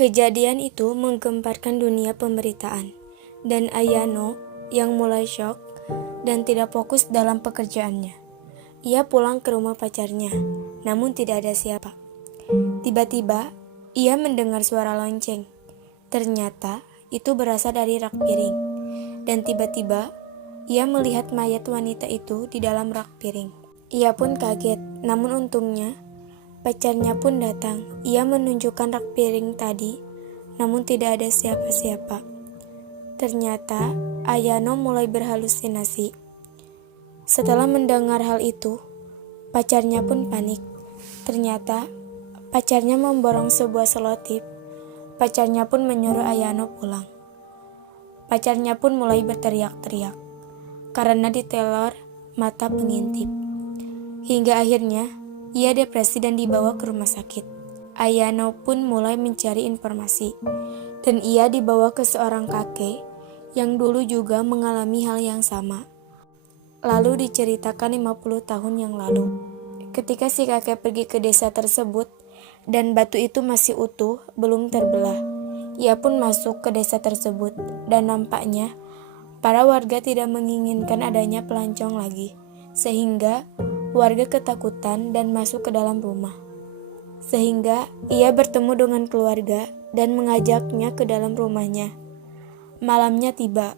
Kejadian itu menggemparkan dunia pemberitaan, dan Ayano yang mulai syok dan tidak fokus dalam pekerjaannya. Ia pulang ke rumah pacarnya, namun tidak ada siapa. Tiba-tiba, ia mendengar suara lonceng. Ternyata, itu berasal dari rak piring. Dan tiba-tiba, ia melihat mayat wanita itu di dalam rak piring. Ia pun kaget, namun untungnya, pacarnya pun datang. Ia menunjukkan rak piring tadi, namun tidak ada siapa-siapa. Ternyata, Ayano mulai berhalusinasi. Setelah mendengar hal itu, pacarnya pun panik. Ternyata, pacarnya memborong sebuah selotip. Pacarnya pun menyuruh Ayano pulang. Pacarnya pun mulai berteriak-teriak karena diteror mata pengintip. Hingga akhirnya, ia depresi dan dibawa ke rumah sakit. Ayano pun mulai mencari informasi, dan ia dibawa ke seorang kakek yang dulu juga mengalami hal yang sama. Lalu diceritakan 50 tahun yang lalu, ketika si kakek pergi ke desa tersebut dan batu itu masih utuh, belum terbelah. Ia pun masuk ke desa tersebut dan nampaknya para warga tidak menginginkan adanya pelancong lagi, sehingga warga ketakutan dan masuk ke dalam rumah. Sehingga ia bertemu dengan keluarga dan mengajaknya ke dalam rumahnya. Malamnya tiba,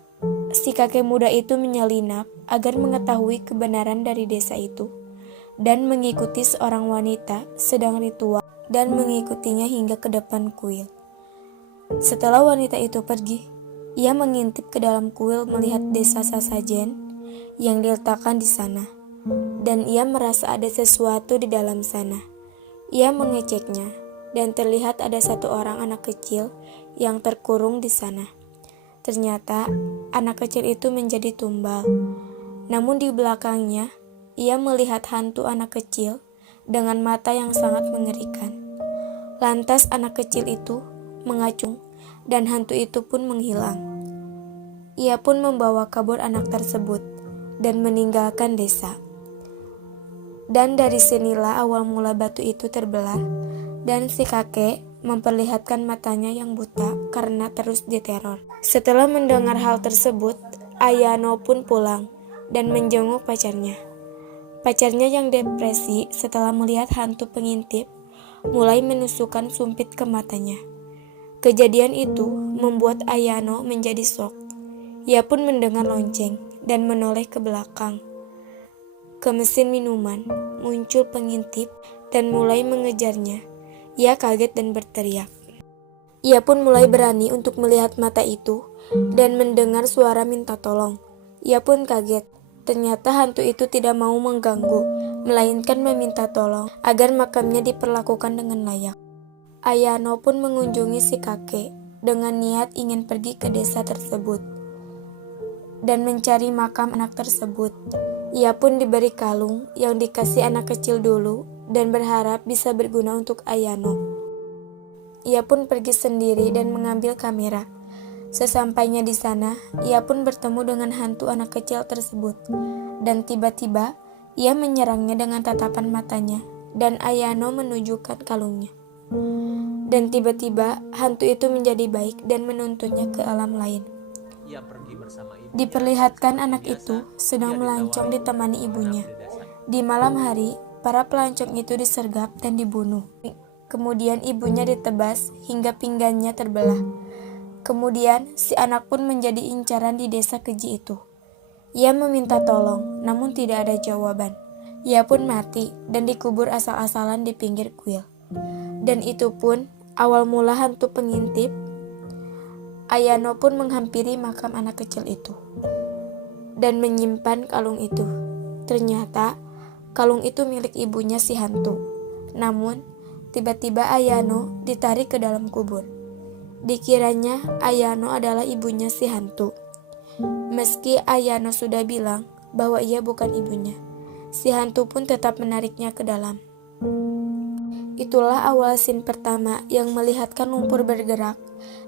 si kakek muda itu menyelinap agar mengetahui kebenaran dari desa itu dan mengikuti seorang wanita sedang ritual dan mengikutinya hingga ke depan kuil. Setelah wanita itu pergi, ia mengintip ke dalam kuil melihat desa sasajen yang diletakkan di sana, dan ia merasa ada sesuatu di dalam sana. Ia mengeceknya, dan terlihat ada satu orang anak kecil yang terkurung di sana. Ternyata, anak kecil itu menjadi tumbal. Namun di belakangnya, ia melihat hantu anak kecil dengan mata yang sangat mengerikan. Lantas anak kecil itu mengacung, dan hantu itu pun menghilang. Ia pun membawa kabur anak tersebut dan meninggalkan desa. Dan dari sinilah awal mula batu itu terbelah, dan si kakek memperlihatkan matanya yang buta karena terus diteror. Setelah mendengar hal tersebut, Ayano pun pulang dan menjenguk pacarnya. Pacarnya yang depresi setelah melihat hantu pengintip mulai menusukkan sumpit ke matanya. Kejadian itu membuat Ayano menjadi shock. Ia pun mendengar lonceng dan menoleh ke belakang. Ke mesin minuman, muncul pengintip dan mulai mengejarnya. Ia kaget dan berteriak. Ia pun mulai berani untuk melihat mata itu dan mendengar suara minta tolong. Ia pun kaget. Ternyata hantu itu tidak mau mengganggu, melainkan meminta tolong agar makamnya diperlakukan dengan layak. Ayano pun mengunjungi si kakek dengan niat ingin pergi ke desa tersebut dan mencari makam anak tersebut. Ia pun diberi kalung yang dikasih anak kecil dulu dan berharap bisa berguna untuk Ayano. Ia pun pergi sendiri dan mengambil kamera. Sesampainya di sana, ia pun bertemu dengan hantu anak kecil tersebut. Dan tiba-tiba, ia menyerangnya dengan tatapan matanya dan Ayano menunjukkan kalungnya. Dan tiba-tiba, hantu itu menjadi baik dan menuntunnya ke alam lain. Diperlihatkan anak itu sedang melancong ditemani ibunya. Di malam hari, para pelancong itu disergap dan dibunuh. Kemudian ibunya ditebas hingga pinggangnya terbelah. Kemudian si anak pun menjadi incaran di desa keji itu. Ia meminta tolong, namun tidak ada jawaban. Ia pun mati dan dikubur asal-asalan di pinggir kuil. Dan itu pun awal mula hantu pengintip. Ayano pun menghampiri makam anak kecil itu dan menyimpan kalung itu. Ternyata kalung itu milik ibunya si hantu. Namun tiba-tiba Ayano ditarik ke dalam kubur. Dikiranya Ayano adalah ibunya si hantu. Meski Ayano sudah bilang bahwa ia bukan ibunya, si hantu pun tetap menariknya ke dalam. Itulah awal scene pertama yang melihatkan lumpur bergerak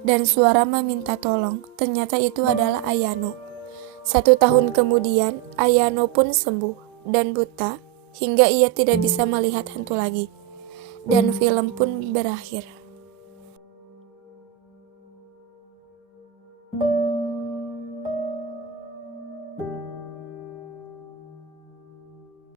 dan suara meminta tolong. Ternyata itu adalah Ayano. 1 tahun kemudian, Ayano pun sembuh dan buta hingga ia tidak bisa melihat hantu lagi. Dan film pun berakhir.